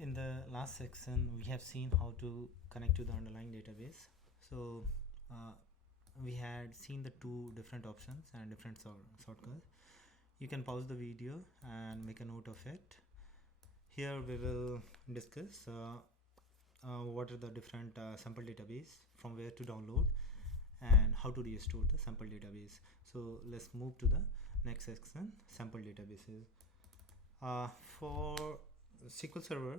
In the last section, we have seen how to connect to the underlying database. So we had seen the two different options and different shortcuts. You can pause the video and make a note of it. Here we will discuss what are the different sample database, from where to download, and how to restore the sample database. So let's move to the next section, sample databases. For SQL Server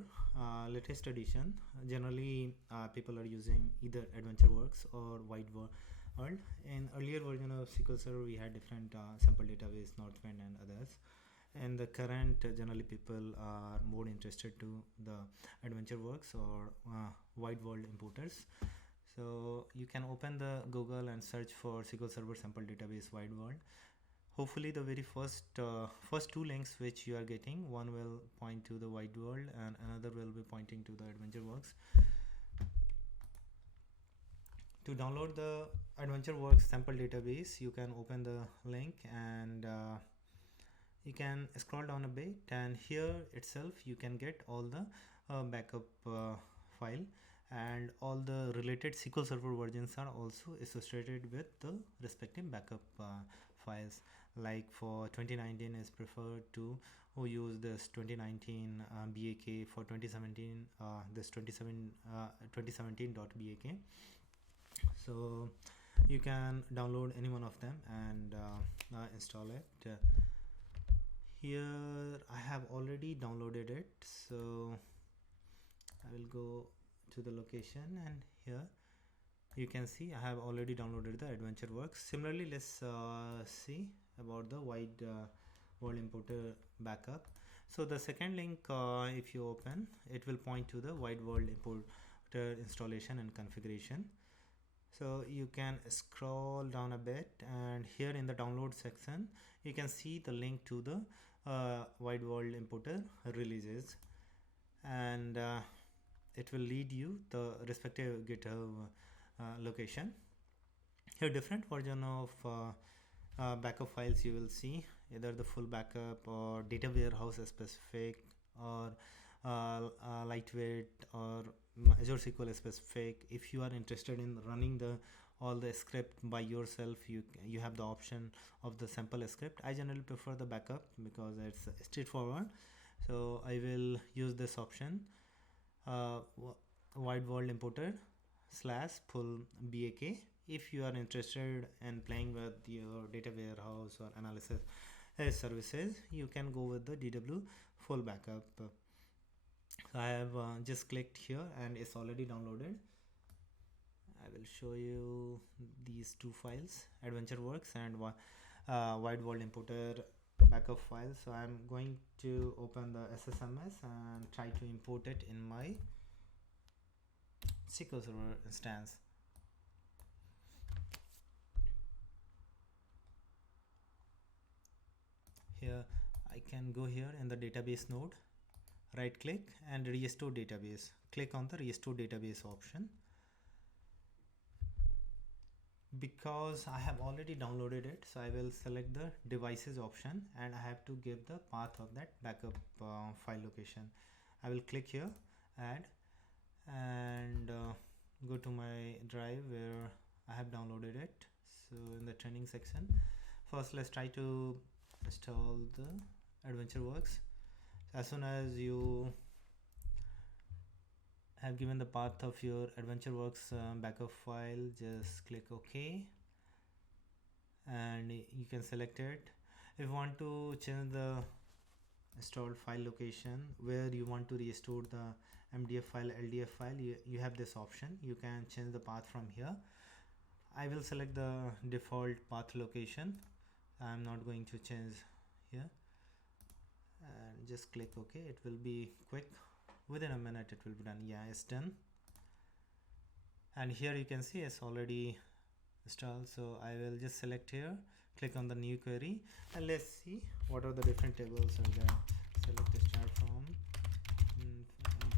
latest edition, generally people are using either AdventureWorks or Wide World. In earlier version of SQL Server, we had different sample database, Northwind and others. And the current, generally people are more interested to the AdventureWorks or Wide World importers. So you can open the Google and search for SQL Server sample database Wide World. Hopefully the very first two links which you are getting, one will point to the Wide World and another will be pointing to the AdventureWorks. To download the AdventureWorks sample database, you can open the link and you can scroll down a bit, and here itself you can get all the backup file, and all the related SQL Server versions are also associated with the respective backup files. Like for 2019 is preferred to use this 2019 BAK, for 2017 this 2017.BAK. So you can download any one of them and install it. Here I have already downloaded it, so I will go to the location, and here you can see I have already downloaded the AdventureWorks. Similarly, let's see about the Wide World importer backup. So the second link, if you open, it will point to the Wide World importer installation and configuration. So you can scroll down a bit, and here in the download section you can see the link to the Wide World importer releases, and it will lead you the respective GitHub location. Here different version of backup files you will see, either the full backup or data warehouse specific, or lightweight, or Azure SQL specific. If you are interested in running all the script by yourself, you have the option of the sample script. I generally prefer the backup because it's straightforward, so I will use this option, Wide World importer / full BAK. If you are interested in playing with your data warehouse or analysis services, you can go with the DW full backup. So I have just clicked here and it's already downloaded. I will show you these two files, AdventureWorks and Wide World importer backup file. So I'm going to open the SSMS and try to import it in my SQL Server instance. Here I can go here in the database node, right click and restore database. Click on the restore database option. Because I have already downloaded it, so I will select the devices option, and I have to give the path of that backup file location. I will click here, add, and go to my drive where I have downloaded it. So in the training section, first let's try to install the AdventureWorks. As soon as you have given the path of your AdventureWorks backup file, just click OK, and you can select it. If you want to change the installed file location where you want to restore the MDF file, LDF file, you have this option. You can change the path from here. I will select the default path location. I'm not going to change here, and just click OK. It will be quick, within a minute it will be done. Yeah, it's done, and here you can see it's already installed. So I will just select here, click on the new query, and let's see what are the different tables are there. Select the start from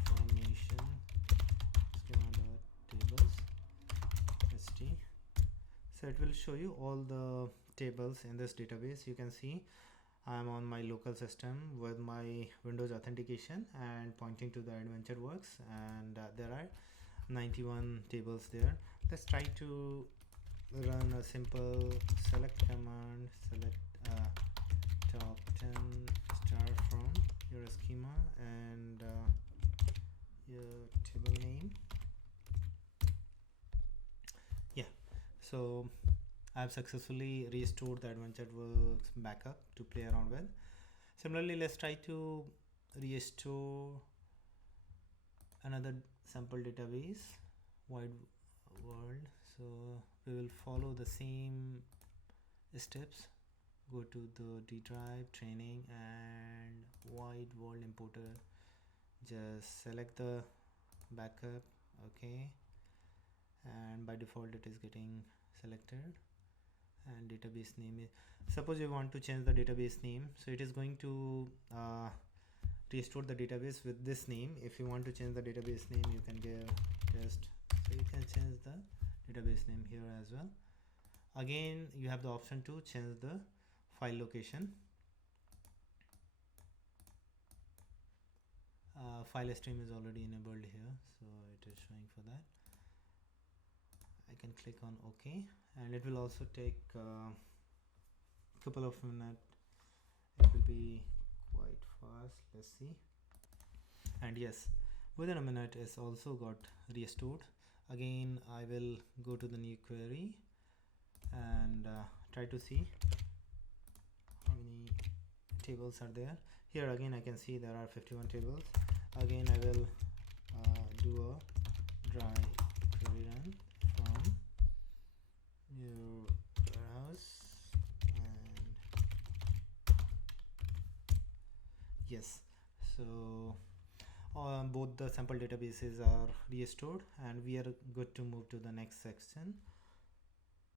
information schema.tables st. So it will show you all the tables in this database. You can see I'm on my local system with my Windows authentication and pointing to the AdventureWorks, and there are 91 tables there. Let's try to run a simple select command, select top 10 star from your schema and your table name. Yeah, so I've successfully restored the AdventureWorks backup to play around with. Similarly, let's try to restore another sample database, wide world. So we will follow the same steps. Go to the D drive, training, and wide world importer. Just select the backup, okay, and by default it is getting selected. And database name is, suppose you want to change the database name, so it is going to restore the database with this name. If you want to change the database name, you can give test, so you can change the database name here as well. Again, you have the option to change the file location. File stream is already enabled here, so it is showing for that. I can click on OK, and it will also take a couple of minutes. It will be quite fast. Let's see. And yes, within a minute it's also got restored. Again, I will go to the new query and try to see how many tables are there. Here again I can see there are 51 tables. Again I will do a dry query run from your warehouse, and yes, so both the sample databases are restored and we are good to move to the next section.